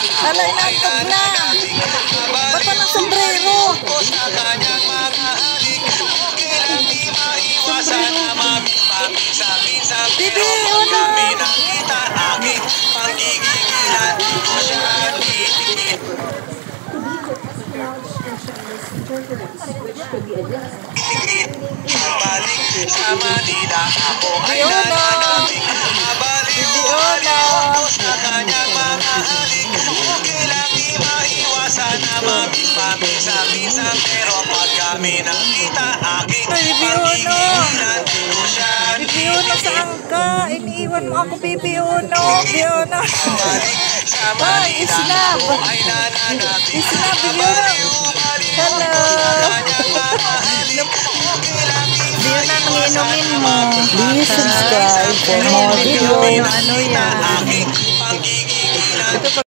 Ala, inantog na. Ba't pa ng sombrero? Bibi, una. Sa Manila ako ay nananabik, mabaliw sa kanyang mga halik. Okay lang di maiwasan na mamipamisa-misa, pero pag kami nakita aking pagkikilan ko siya. Bibi Uno, saan ka? Iniiwan mo ako, Bibi Uno. Bibi Uno. Ay, islab. Islab, Bibi Uno. Hello. Bibi Uno, nanginumin mo. Please subscribe for more videos. Ano yan?